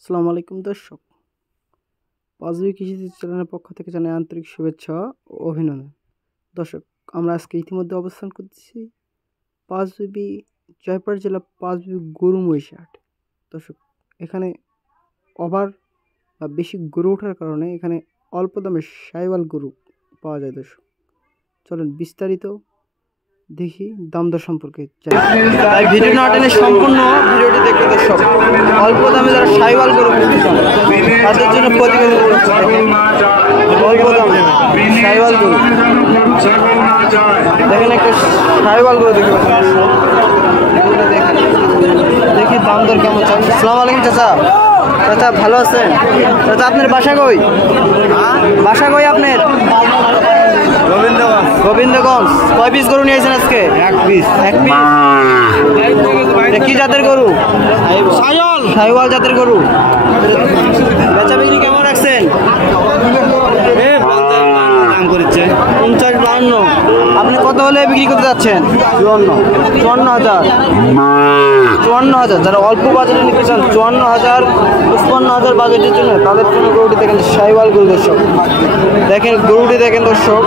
আসসালামু আলাইকুম দর্শক, পাঁচবি কৃষি চ্যানেলের পক্ষ থেকে জানাই আন্তরিক শুভেচ্ছা ও অভিনন্দন। দর্শক, আমরা আজকে ইতিমধ্যে অবস্থান করতেছি পাঁচবি জয়পুরহাট জেলা পাঁচবি গরু মহিষের হাট। দর্শক, এখানে ওভার বা বেশি গরু ওঠার কারণে এখানে অল্প দামে সাইওয়াল গরু পাওয়া যায়। দর্শক, চলেন বিস্তারিত দেখি দাম দর সম্পর্কে। তাই ভিডিও না টেনে সম্পূর্ণ ভিডিওটি দেখতে। দর্শক, অল্প দামে যারা সাইওয়াল গরু কিনতে চান তাদের জন্য প্রতিবেদন করছে। অল্প দামে সাইওয়াল গরু দেখেন, একটা সাইওয়াল গরু দেখে দেখি দাম দর কেমন চান। আসসালামু আলাইকুম চাচা। চাচা ভালো আছেন? চাচা আপনার বাসা কই? বাসা কই আপনার? গোবিন্দগঞ্জ। কয় পিস গরু নিয়েছেন আজকে? এক পিস। কি জাতের গরু? সাইওয়াল জাতের গরু। বেচা বিক্রি কেমন রাখছেন? 50-52। আপনি কত হলে বিক্রি করতে যাচ্ছেন? 54,000। যারা অল্প বাজেটে নিতে চান 54,000 55,000 বাজেটের জন্য তাদের জন্য গরুটি দেখেন, সাইওয়াল গরু। দর্শক দেখেন গরুটি দেখেন। দর্শক,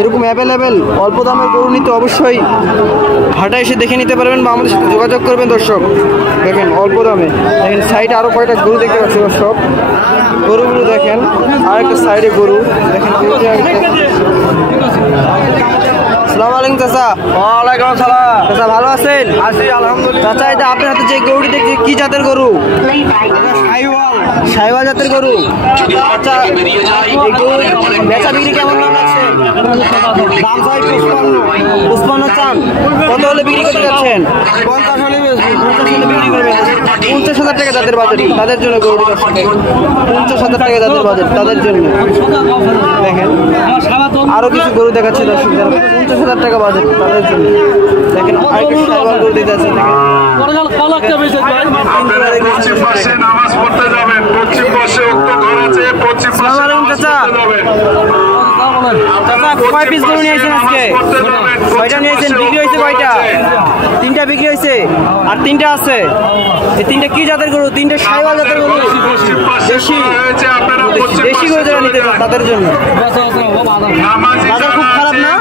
এরকম অ্যাভেলেবেল অল্প দামের গরু নিতে অবশ্যই হাটে এসে দেখে নিতে পারবেন বা আমাদের সাথে যোগাযোগ করবেন। দর্শক দেখেন অল্প দামে। দেখেন সাইডে আরও কয়টা গরু দেখতে পাচ্ছি। দর্শক, গরুগুলো দেখেন, আরেকটা সাইডে গরু দেখেন। আসসালামু আলাইকুম চাচা। ওয়ালাইকুম আসসালাম। চাচা ভালো আছেন? আছি আলহামদুলিল্লাহ। চাচা, এটা আপনার হাতে যে গরুটি দেখছি কি জাতের গরু? সাইওয়াল জাতের গরু। আচ্ছা, এই গরু বেচা বিক্রি কেমন দাম আছে? দাম চাই 55 চান। কত হলে বিক্রি করতে যাচ্ছেন? 50 হলে বেশি। 50 হলে বিক্রি করবেন। 50,000 টাকা যাদের বাজেট তাদের জন্য গরুটি। 50,000 টাকা যাদের বাজেট তাদের জন্য দেখেন আরো কিছু গরু দেখাচ্ছে। দর্শক, যারা 50,000 টাকা বাজেট তাদের জন্য দেখেন আরেকটা সাইওয়াল গরু দিতে আছে। নামাজ পড়তে যাবেন, পশ্চিম পাশে উক্ত ঘর আছে, পশ্চিম পাশে নামাজ পড়তে যাবেন। কয় পিস গরু নিয়েছেন আজকে? কয়টা নিয়েছেন? বিক্রি হয়েছে কয়টা? 3টা বিক্রি হয়েছে, আর 3টা আছে। এই 3টা কি জাতের গরু? 3টা সাইওয়াল জাতের গরু। দেশি গরু যারা নিতে চান তাদের জন্য। বাজার খুব খারাপ না?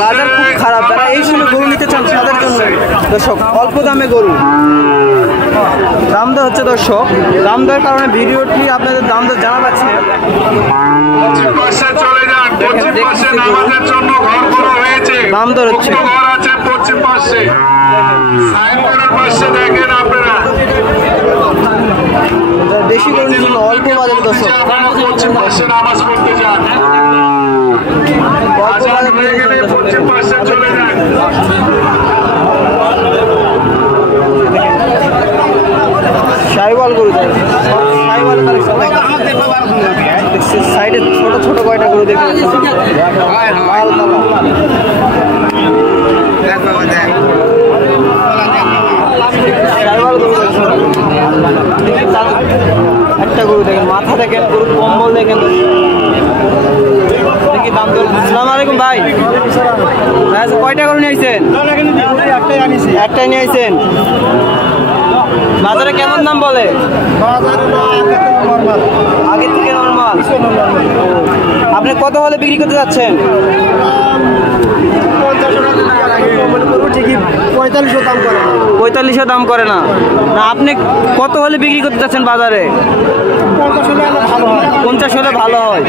বাজার খুব খারাপ। যারা এই সময় গরু নিতে চান তাদের জন্য দর্শক অল্প দামে গরু। দাম দর হচ্ছে দর্শক, দাম দেওয়ার কারণে ভিডিওটি আপনাদের দাম দর জানা যাচ্ছে। দাম দর হচ্ছে পশ্চিম পাশে দেখেন আপনারা দেশি গরুর জন্য অল্প বাজারে। দর্শক, পশ্চিম পাশে নামাজ পড়তে যান, পশ্চিম পাশে চলে যান। সাইওয়াল গরু সাইওয়াল সাইডে ছোট ছোট কয়টা গরু দেখতে লাল সাইওয়াল গরু। একটা গরু দেখেন, মাথা দেখেন, গরুর কম্বল দেখেন। দেখি দাম দর। আসসালামু আলাইকুম ভাই। কয়টা গরু নিয়েছেন? একটাই নিয়েছেন। বাজারে কেমন দাম বলে? আগে থেকে নরমাল। আপনি কত হলে বিক্রি করতে যাচ্ছেন? 45 দাম করে না। না, আপনি কত হলে বিক্রি করতে যাচ্ছেন বাজারে? 50 হলে ভালো হয়।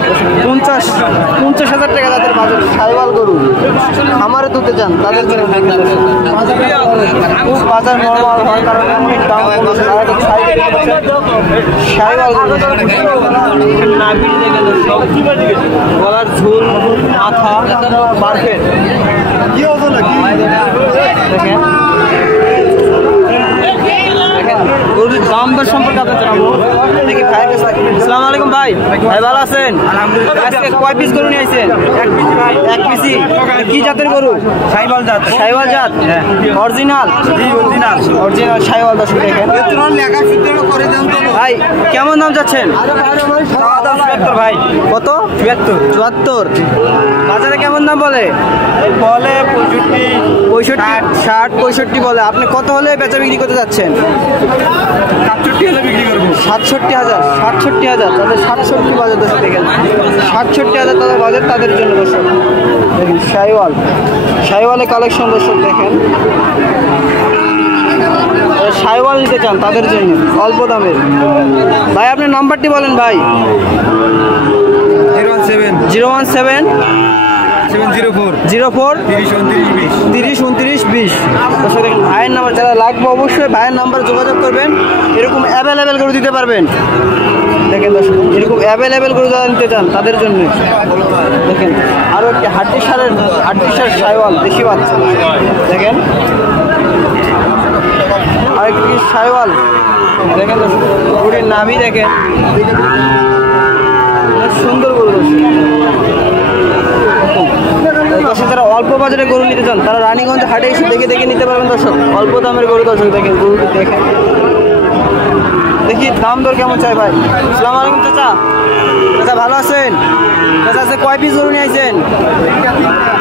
50,000 টাকা যাদের বাজার সাইওয়াল গরু খামারে তুলতে চান তাদের জন্য খুব বাজার নরমাল হওয়ার কারণে অনেক দাম কমেছে। সাইওয়াল গরু গলার ঝুল, মাথা পারফেক্ট। দেখেন গরুর দাম দর সম্পর্কে আপনার জানাবো। দেখি ভাইয়ের কাছে। আসসালামু আলাইকুম ভাই। ভাই ভালো আছেন? আজকে কয় পিস গরু নিয়েছেন? এক পিসি। কি জাতের গরু? সাইওয়াল জাত। সাইওয়াল জাত অরিজিনাল? অরিজিনাল সাইওয়াল। দর্শক দেখেন ভাই কেমন দাম যাচ্ছেন? ভাই কত? 74 74। বাজারে কেমন দাম বলে? বলে 65 65, 60, 65 বলে। আপনি কত হলে বেচা বিক্রি করতে যাচ্ছেন? 67 হলে বিক্রি করবো। 67,000, 67,000। তাদের 67 বাজার দর্শক দেখেন, 67,000 তাদের বাজার, তাদের জন্য দর্শক দেখেন। শাইওয়ালের কালেকশন দর্শক দেখেন, শাইওয়াল নিতে চান তাদের জন্য অল্প দামের। ভাই আপনার নাম্বারটি বলেন ভাই। 017 017 704 04 30 29 20। 30 29 20। দর্শক দেখেন, ভাইয়ের নাম্বার যারা লাগবে অবশ্যই ভাইয়ের নাম্বার যোগাযোগ করবেন। এরকম অ্যাভেলেবেল করে দিতে পারবেন। দেখেন দর্শক, এরকম অ্যাভেলেবেল করে যারা নিতে চান তাদের জন্য দেখেন। আরও একটি হাড্ডি সার শাইওয়াল দেশি বাচ্চা দেখেন, আরেকটি শাইওয়াল দেখেন দর্শক, গরুটির নাভি দেখেন, অনেক সুন্দর গরু দর্শক। যারা অল্প বাজারে গরু নিতে চান তারা রানীগঞ্জ হাটে এসে দেখে নিতে পারবেন দর্শক, অল্প দামের গরু দর্শক দেখেন। গরুটি দেখেন, দেখি দাম দর কেমন চাই ভাই। আসসালামু আলাইকুম চাচা। চাচা ভালো আছেন? চাচা আজকে কয় পিস গরু নিয়ে আসছেন?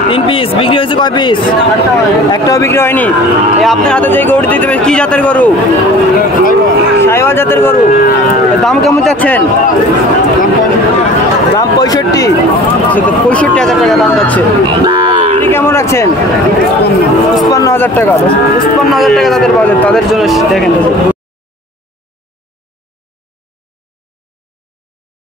3 পিস। বিক্রি হয়েছে কয় পিস? একটাও বিক্রি হয়নি। এই আপনার হাতে যে গরুটি দিতে পারে কি জাতের গরু? শাইওয়াল জাতের গরু। দাম কেমন চাচ্ছেন? দাম 65। 65,000 টাকা দাম যাচ্ছে। কেমন রাখছেন? 55,000 টাকা। 55,000 টাকা তাদের বাজার, তাদের জন্য দেখেন।